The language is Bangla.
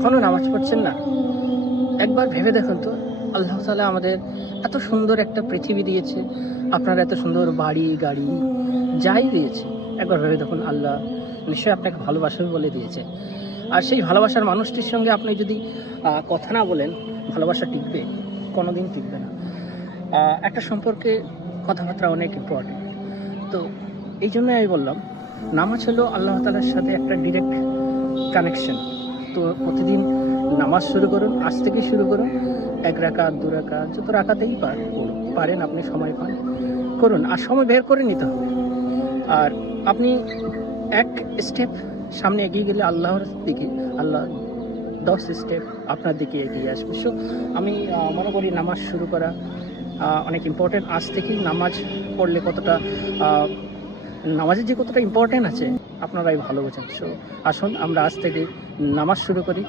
এখনো নামাজ পড়ছেন না? একবার ভেবে দেখুন তো, আল্লাহ তাআলা আমাদের এত সুন্দর একটা পৃথিবী দিয়েছে, আপনার এত সুন্দর বাড়ি গাড়ি যাই দিয়েছে, একবার ভেবে দেখুন আল্লাহ নিশ্চয়ই আপনাকে ভালোবাসবে বলে দিয়েছে। আর সেই ভালোবাসার মানুষটির সঙ্গে আপনি যদি কথা না বলেন, ভালোবাসা টিকবে? কোনোদিন টিকবে না। একটা সম্পর্কে কথাবার্তা অনেক ইম্পর্টেন্ট। তো এই জন্যই আমি বললাম, নামাজ হলো আল্লাহ তাআলার সাথে একটা ডিরেক্ট কানেকশন। তো প্রতিদিন নামাজ শুরু করুন, আজ থেকেই শুরু করুন। ১ রাকাত ২ রাকাত যত রাকাতেই পারেন আপনি সময় পান করুন, আর সময় বের করে নিতে হবে। আর আপনি এক স্টেপ সামনে এগিয়ে গেলে আল্লাহর দিকে আল্লাহ ১০ স্টেপ আপনার দিকে এগিয়ে আসবে। সো আমি মনে করি নামাজ শুরু করা অনেক ইম্পর্টেন্ট। আজ থেকেই নামাজ পড়লে কতটা নামাজের যে কতটা ইম্পর্টেন্ট আছে আপনারাই ভালো বোঝেন। সো আসুন আমরা আজ থেকে নামাজ শুরু করি।